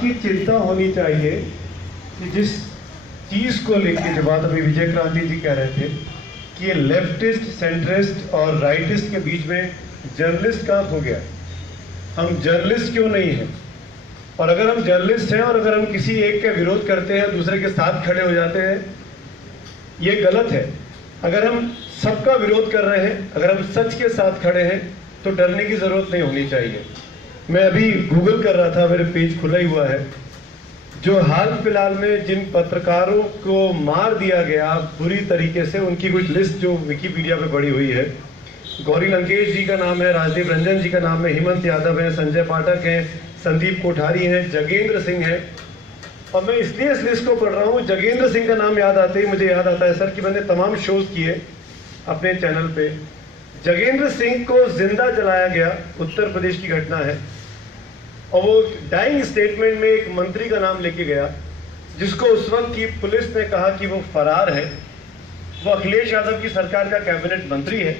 आपकी चिंता होनी चाहिए कि जिस चीज़ को लेकर, जो बात अभी विजय क्रांति जी कह रहे थे कि ये लेफ्टिस्ट, सेंट्रिस्ट और राइटिस्ट के बीच में जर्नलिस्ट कहाँ खो गया। हम जर्नलिस्ट क्यों नहीं हैं? और अगर हम जर्नलिस्ट हैं और अगर हम किसी एक का विरोध करते हैं, दूसरे के साथ खड़े हो जाते हैं, ये गलत है। अगर हम सबका विरोध कर रहे हैं, अगर हम सच के साथ खड़े हैं, तो डरने की जरूरत नहीं होनी चाहिए। मैं अभी गूगल कर रहा था, मेरे पेज खुला ही हुआ है, जो हाल फिलहाल में जिन पत्रकारों को मार दिया गया बुरी तरीके से, उनकी कुछ लिस्ट जो विकिपीडिया पे पड़ी हुई है। गौरी लंकेश जी का नाम है, राजदीप रंजन जी का नाम है, हेमंत यादव है, संजय पाठक हैं, संदीप कोठारी हैं, जगेंद्र सिंह है। और मैं इसलिए इस लिस्ट को पढ़ रहा हूँ, जगेंद्र सिंह का नाम याद आते ही मुझे याद आता है सर कि मैंने तमाम शोज किए अपने चैनल पे। जगेंद्र सिंह को जिंदा जलाया गया, उत्तर प्रदेश की घटना है, और वो डाइंग स्टेटमेंट में एक मंत्री का नाम लेके गया, जिसको उस वक्त की पुलिस ने कहा कि वो फरार है। वो अखिलेश यादव की सरकार का कैबिनेट मंत्री है।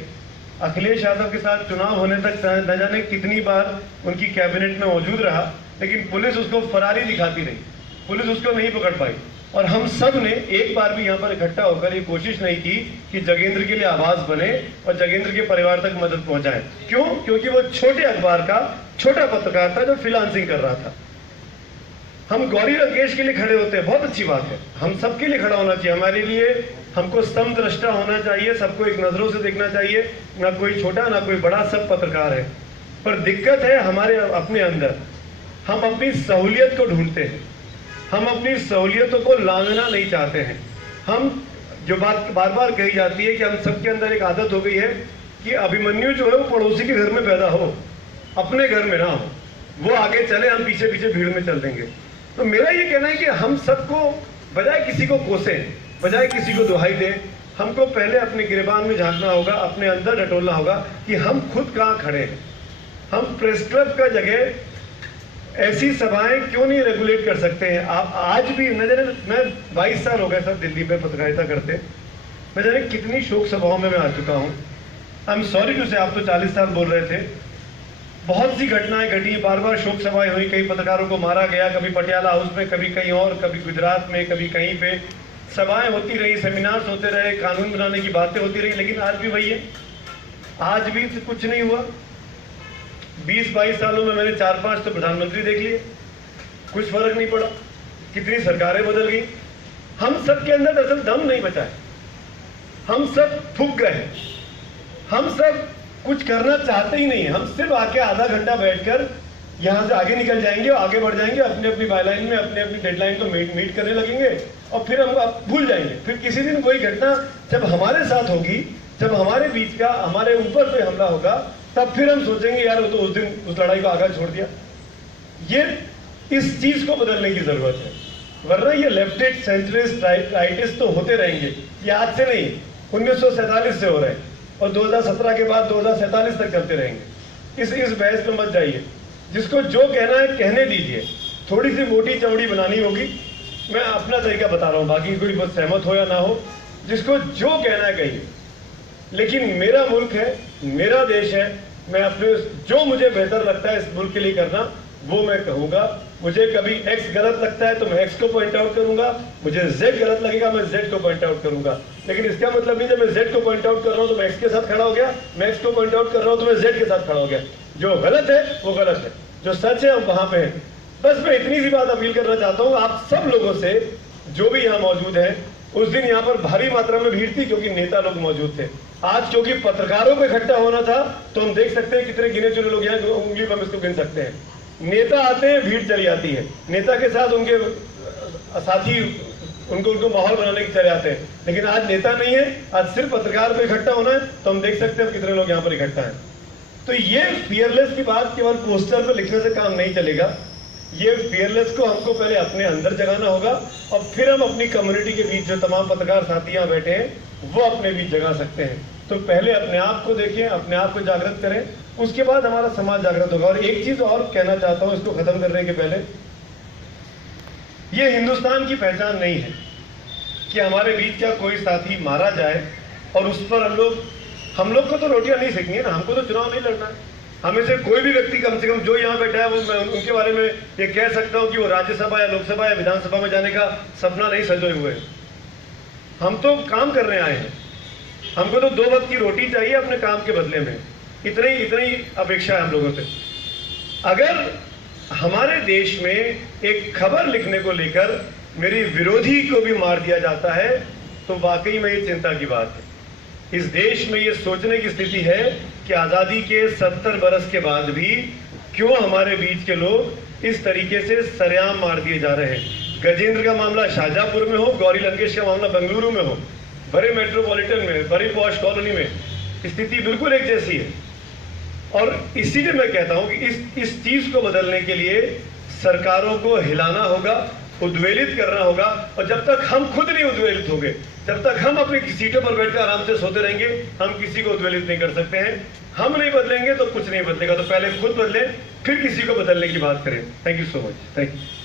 अखिलेश यादव के साथ चुनाव होने तक न जाने कितनी बार उनकी कैबिनेट में मौजूद रहा, लेकिन पुलिस उसको फरारी दिखाती रही, पुलिस उसको नहीं पकड़ पाई। और हम सब ने एक बार भी यहाँ पर इकट्ठा होकर ये कोशिश नहीं की कि जगेंद्र के लिए आवाज बने और जगेंद्र के परिवार तक मदद पहुंचाए। क्यों? क्योंकि वो छोटे अखबार का छोटा पत्रकार था जो फ्रीलांसिंग कर रहा था। हम गौरी लंकेश के लिए खड़े होते हैं, बहुत अच्छी बात है, हम सबके लिए खड़ा होना चाहिए। हमारे लिए हमको समदृष्टा होना चाहिए, सबको एक नजरों से देखना चाहिए, ना कोई छोटा ना कोई बड़ा, सब पत्रकार है। पर दिक्कत है हमारे अपने अंदर, हम अपनी सहूलियत को ढूंढते हैं, हम अपनी सहूलियतों को लांघना नहीं चाहते हैं। हम जो बात बार बार कही जाती है कि हम सबके अंदर एक आदत हो गई है कि अभिमन्यु जो है वो पड़ोसी के घर में पैदा हो, अपने घर में ना हो। वो आगे चले, हम पीछे पीछे भीड़ में चल देंगे। तो मेरा ये कहना है कि हम सबको बजाय किसी को कोसे, बजाय किसी को दुहाई दें, हमको पहले अपने गिरबान में झांकना होगा, अपने अंदर डटोलना होगा कि हम खुद कहाँ खड़े हैं। हम प्रेस क्लब का जगह ऐसी सभाएं क्यों नहीं रेगुलेट कर सकते हैं? आप आज भी न जाने, मैं 22 साल हो गए सर दिल्ली में पत्रकारिता करते, मैं जाने कितनी शोक सभाओं में मैं आ चुका हूँ। आई एम सॉरी टू से, आप तो 40 साल बोल रहे थे, बहुत सी घटनाएं घटी, बार बार शोक सभाएं हुई, कई पत्रकारों को मारा गया, कभी पटियाला हाउस में, कभी कहीं और, कभी गुजरात में, कभी कहीं पे। सभाएं होती रही, सेमिनार्स होते रहे, कानून बनाने की बातें होती रही, लेकिन आज भी वही है, आज भी कुछ नहीं हुआ। 20-22 सालों में मैंने 4-5 तो प्रधानमंत्री देख लिए, कुछ फर्क नहीं पड़ा। कितनी सरकारें बदल गई, हम सब के अंदर दरअसल दम नहीं बचा है, हम सब फूक गए हैं, हम सब कुछ करना चाहते ही नहीं है। हम सिर्फ आके आधा घंटा बैठकर यहाँ से आगे निकल जाएंगे और आगे बढ़ जाएंगे, अपने अपनी बायलाइन में अपने अपनी डेडलाइन को मीट करने लगेंगे और फिर हम भूल जाएंगे। फिर किसी दिन कोई घटना जब हमारे साथ होगी, जब हमारे बीच का, हमारे ऊपर पे हमला होगा, तब फिर हम सोचेंगे यार वो तो उस दिन उस लड़ाई को आगे छोड़ दिया। ये इस चीज को बदलने की जरूरत है, वरना ये लेफ्टिस्ट, सेंट्रिस्ट, राइटिस्ट तो होते रहेंगे। ये आज से नहीं, 1947 से हो रहे हैं और 2017 के बाद 2047 तक चलते रहेंगे। इस बहस में मत जाइए, जिसको जो कहना है कहने दीजिए। थोड़ी सी मोटी चौड़ी बनानी होगी, मैं अपना तरीका बता रहा हूँ, बाकी कोई बहुत सहमत हो या ना हो, जिसको जो कहना है कहिए। लेकिन मेरा मुल्क है, मेरा देश है, मैं अपने जो मुझे बेहतर लगता है इस मुल्क के लिए करना वो मैं कहूँगा। मुझे कभी एक्स गलत लगता है तो मैं एक्स को पॉइंट आउट करूंगा, मुझे जेड गलत लगेगा मैं जेड को पॉइंट आउट करूंगा। लेकिन इसका मतलब नहीं जब मैं जेड को पॉइंट आउट कर रहा हूं तो मैं एक्स के साथ खड़ा हो गया, मैं एक्स को पॉइंट आउट कर रहा हूं तो मैं जेड के साथ खड़ा हो गया। जो गलत है वो गलत है, जो सच है वहां पे है। बस मैं इतनी सी बात अपील करना चाहता हूँ आप सब लोगों से, जो भी यहाँ मौजूद है। उस दिन यहाँ पर भारी मात्रा में भीड़ थी क्योंकि नेता लोग मौजूद थे। आज क्योंकि पत्रकारों को इकट्ठा होना था तो हम देख सकते हैं कितने गिने चुने लोग यहाँ, उंगली पर हम इसको गिन सकते हैं। नेता आते हैं, भीड़ चली आती है, नेता के साथ उनके साथी उनको माहौल बनाने के चले आते हैं। लेकिन आज नेता नहीं है, आज सिर्फ पत्रकार को इकट्ठा होना है, तो हम देख सकते हैं कितने लोग यहाँ पर इकट्ठा हैं। तो ये फियरलेस की बात केवल पोस्टर पर लिखने से काम नहीं चलेगा। ये फियरलेस को हमको पहले अपने अंदर जगाना होगा और फिर हम अपनी कम्युनिटी के बीच जो तमाम पत्रकार साथी यहाँ बैठे हैं वो अपने बीच जगा सकते हैं। तो पहले अपने आप को देखें, अपने आप को जागृत करें, उसके बाद हमारा समाज जागृत होगा। और एक चीज और कहना चाहता हूं इसको खत्म करने के पहले, ये हिंदुस्तान की पहचान नहीं है कि हमारे बीच का कोई साथी मारा जाए और उस पर हम लोग को तो रोटियां नहीं सेकनी है ना, हमको तो चुनाव नहीं लड़ना है। हमें से कोई भी व्यक्ति कम से कम जो यहाँ बैठा है वो मैं उनके बारे में ये कह सकता हूँ कि वो राज्यसभा या लोकसभा या विधानसभा में जाने का सपना नहीं सजोए हुए। हम तो काम करने आए हैं, हमको तो 2 वक्त की रोटी चाहिए अपने काम के बदले में, इतनी अपेक्षा है हम लोगों से। अगर हमारे देश में एक खबर लिखने को लेकर मेरी विरोधी को भी मार दिया जाता है तो वाकई में ये चिंता की बात है। इस देश में ये सोचने की स्थिति है कि आज़ादी के 70 बरस के बाद भी क्यों हमारे बीच के लोग इस तरीके से सरेआम मार दिए जा रहे हैं। गजेंद्र का मामला शाहजहांपुर में हो, गौरी लंकेश का मामला बेंगलुरु में हो, बड़े मेट्रोपॉलिटन में, बड़ी पॉश कॉलोनी में स्थिति बिल्कुल एक जैसी है। और इसीलिए मैं कहता हूं कि इस चीज को बदलने के लिए सरकारों को हिलाना होगा, उद्वेलित करना होगा। और जब तक हम खुद नहीं उद्वेलित होंगे, जब तक हम अपनी सीटों पर बैठकर आराम से सोते रहेंगे, हम किसी को उद्वेलित नहीं कर सकते हैं। हम नहीं बदलेंगे तो कुछ नहीं बदलेगा। तो पहले खुद बदलें, फिर किसी को बदलने की बात करें। Thank you so much. Thank you.